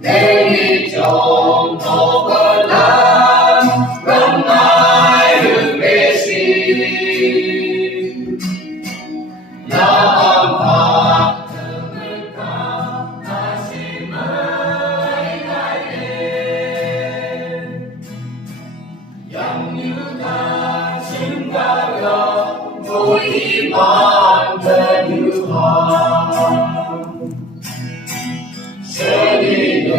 Để chồng thổ vợ làm gần ai được bê xì là âm phạt người ta ta sẽ mới lại đến yang như ta xin ta gặp vui iman dan Tuhan Sedih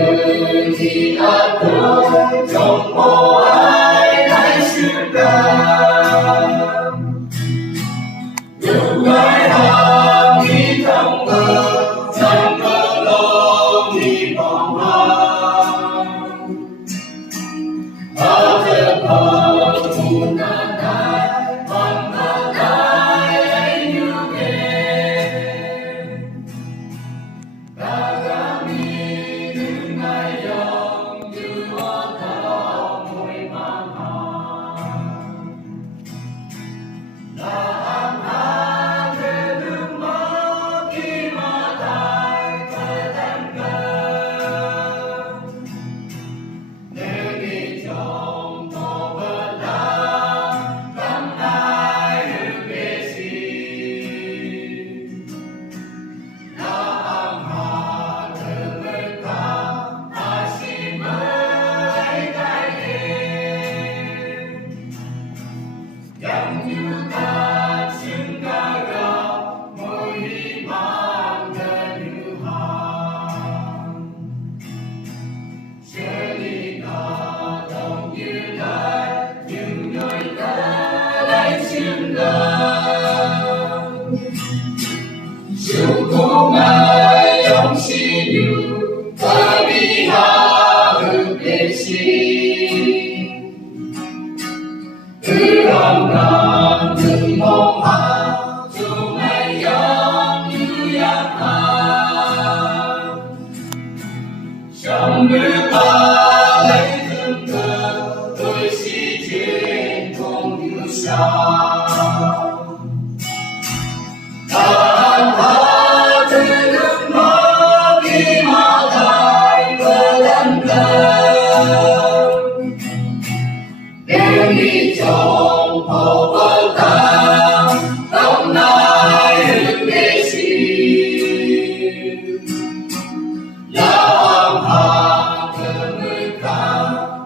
diatur jompo ai dan surga Dugai hati tangga dan belum dipaham Ada permukaan mengenai juga Yang juga segala beriman dan Tuhan Selika đồng như lai những người ta lại xứng đáng Sự của Ngài trong xin yêu ta đi hạ ước để xin Terangkan memohon sungai yang diuyahkan Sambil balik tengah bersih jengkong Yusuf Tahan hati lemah di matai belantang Demi trong hồ vợ ta Đông nay được bê xì Là âm hạ thờ người ta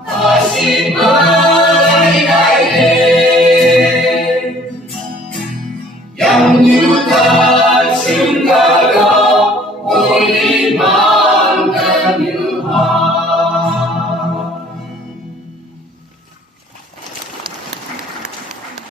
Ta xin mới đại đến Yang như ta xin ca gạo Ôi đi mà